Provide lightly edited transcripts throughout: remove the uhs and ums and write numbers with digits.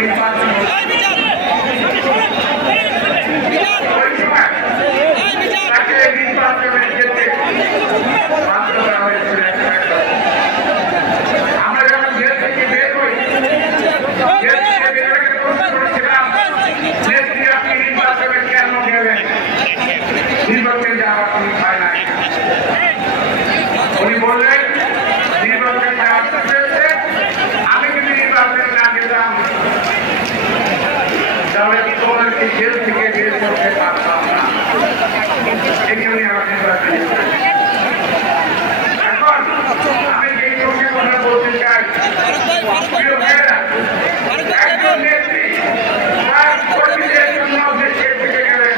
নির্বাচন তাকে নির্বাচনের ক্ষেত্রে বাধ্য করা হয়েছিল। আমরা যখন জেল থেকে বের হই, জেল থেকে বের হয়ে প্রশ্ন করেছিলাম, নেত্রী আপনি নির্বাচনে কেন গেলেন? নির্বাচনে যাওয়ার কোনো উপায় নাই। উনি বললেন নির্বাচনে যাওয়ার হয়েছে, আমি যদি নির্বাচনে না যেতাম তাহলে তোমাদেরকে জেল থেকে বের করতে পারতাম না। এই জন্য আমার নির্বাচনে এখন আমি যেই সঙ্গে কথা বলতে চাই, প্রিয় ভাইয়েরা, একজন নেত্রী তার কর্মীদের জন্য দেশে থেকে গেলেন,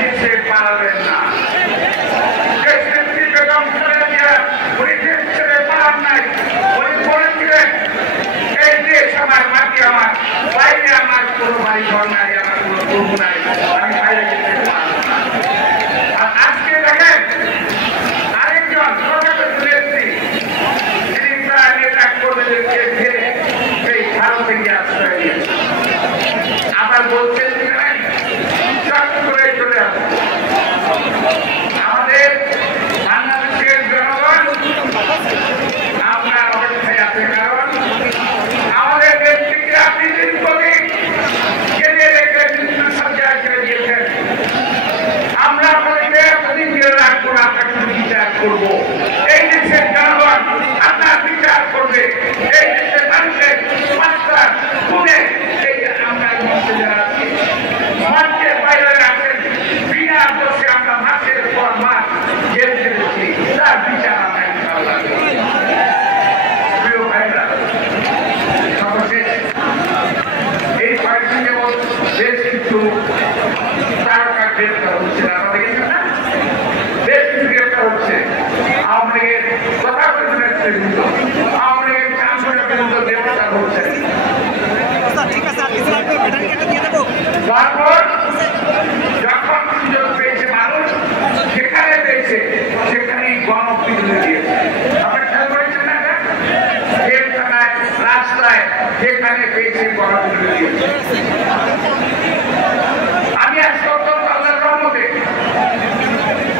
দেশে পালাবেন না। দেশ নেত্রী বেগম খালেদা জিয়া উনি দেশ ছেড়ে পালান নাই। উনি বলেছিলেন এই দেশ আমার, মাটি আমার, বাইরে আমার কোনো বাড়ি ঘর নাই, আমার কোনো প্রভু নাই, আমি বাইরে যেতে পারবো না। আর আজকে দেখেন আরেকজন নেত্রী, তিনি প্রায় নেতা কর্মীদেরকে ফেলে এই ভারতে গিয়ে আশ্রয় দিয়েছে। আবার বলছেন চট করে চলে আসবে। আমাদের বাংলাদেশের জনগণ আমরা অবস্থায় আছে, কারণ আমাদের নেত্রীকে আপনি দীর্ঘদিন কেঁদে রেখে মৃত্যু সজ্জায় ছেড়ে দিয়েছেন। আমরা আপনাদের এতদিন রাখবো না, আপনাকে বিচার করবো। এই দেশের জনগণ আপনার বিচার করবে। এই দেশের মানুষের মাত্রা শুনে এই আমরা মঞ্চে যারা আছি, মঞ্চের বাইরে আছেন, বিনা দোষে আমরা মাসের পর মাস জেল খেটেছি, তার বিচার আমরা ইনশাআল্লাহ করব। প্রিয় ভাইরা, সর্বশেষ এই কয়েকদিন যেমন বেশ কিছু তারকা গ্রেপ্তার হচ্ছে, আপনারা দেখেছেন না? বেশ কিছু গ্রেপ্তার হচ্ছে। আওয়ামী লীগের কথা বলছেন, আওয়ামী লীগের চাঁদপুরের পর্যন্ত গ্রেপ্তার হচ্ছে। তারপর যখন সুযোগ পেয়েছে মানুষ, সেখানে পেয়েছে, সেখানেই গণপিটুনি দিয়েছে। আপনারা খেয়াল করেছেন না? জেলখানায়, রাস্তায় যেখানে পেয়েছে গণপিটুনি দিয়েছে। আমি আজকে অত্যন্ত আল্লাহর রহমতে,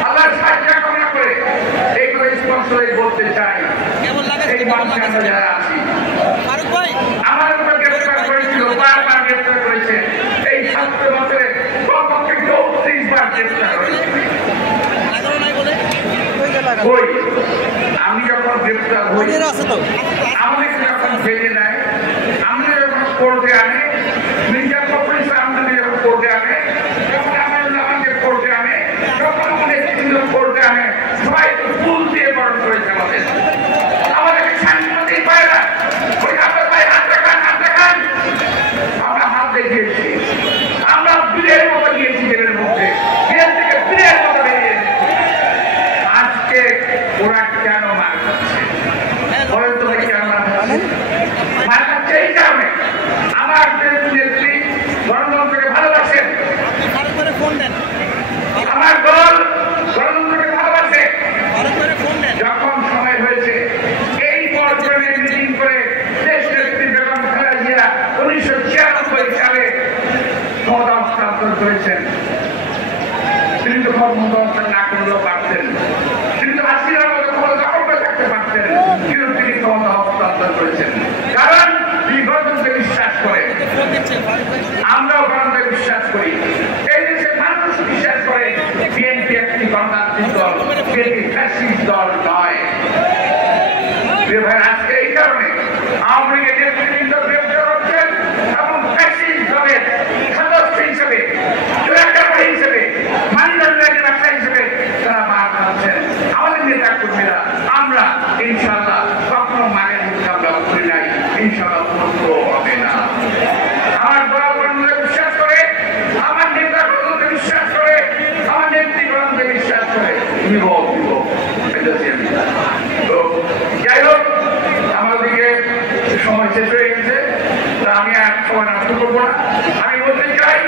আল্লাহর সাহায্য কামনা করে এইগুলো স্পষ্টই বলতে চাই, এই মঞ্চে আমরা যারা আছি, আমার উপর গ্রেপ্তার করেছিল, বারবার গ্রেপ্তার করেছে। এই 7 বছরে কমপক্ষে 34 বার গ্রেপ্তার হয়েছে। আমি যখন গ্রেপ্তার হই, আমাদের যখন জেলে নেয়, আমরা যখন কোর্টে আনে, মির্জা ফখরুল ইসলাম যখন কোর্টে আনে, যখন আমাকে কোর্টে আনে, যখন অনেক কিছু কোর্টে আনে, সবাই ফুল দিয়ে বরণ করেছে আমাদের। আমাদেরকে সাংবাদিক পায়রা ওই হাতের পায়ে হাত রাখান, হাত রাখান, আমরা হাত দেখিয়েছি। আমরা বীরের মতো গিয়েছি জেলের মধ্যে, জেল থেকে বীরের মতো বেরিয়ে। আজকে ওরা কেন মার খাচ্ছে বলেন তো? কেন মার খাচ্ছে? মার খাচ্ছে এই কারণে আমার নেত্রী গণতন্ত্রকে ভালোবাসেন, আমার দল গণতন্ত্রকে ভালোবাসে। যখন সময় হয়েছে এই পর্যায়ে মিটিং করে দেশ নেত্রী বেগম খালেদা জিয়া 1996 সালে ক্ষমতা হস্তান্তর করেছেন। তিনি তো ক্ষমতা হস্তান্তর না করলেও পারতেন, তিনি তো হাসিনার মতো ক্ষমতা অল্পে থাকতে পারতেন, কিন্তু তিনি ক্ষমতা হস্তান্তর করেছেন। কারণ তিনি গণতন্ত্রে বিশ্বাস করে, আমরাও গণতন্ত্রে বিশ্বাস করি, এই দেশের মানুষ বিশ্বাস করে। বিএনপি একটি গণতান্ত্রিক দল, বিএনপি ফ্যাসিস্ট দল নয়। আজকে এই কারণে আওয়ামী লীগের নেতৃবৃন্দ গ্রেপ্তার হচ্ছেন এবং ফ্যাসিস্ট দলের সদস্য হিসেবে, চোরাকারবারি হিসেবে, মানি লন্ডারিং ব্যবসা হিসেবে তারা মার খাচ্ছেন। আমাদের নেতা কর্মীরা আমরা ইনশাআল্লাহ কখনো মানের মুখে আমরা করি নাই, ইনশাআল্লাহ কোনো হবে না। আমার বড় বিশ্বাস করে, আমার নেতা কর্মীদের বিশ্বাস করে, আমার নেত্রী কর্মীদের বিশ্বাস করে। যাই হোক, আমার দিকে সময় শেষ হয়ে গেছে, আমি আর সময় নষ্ট করবো না। আমি বলতে চাই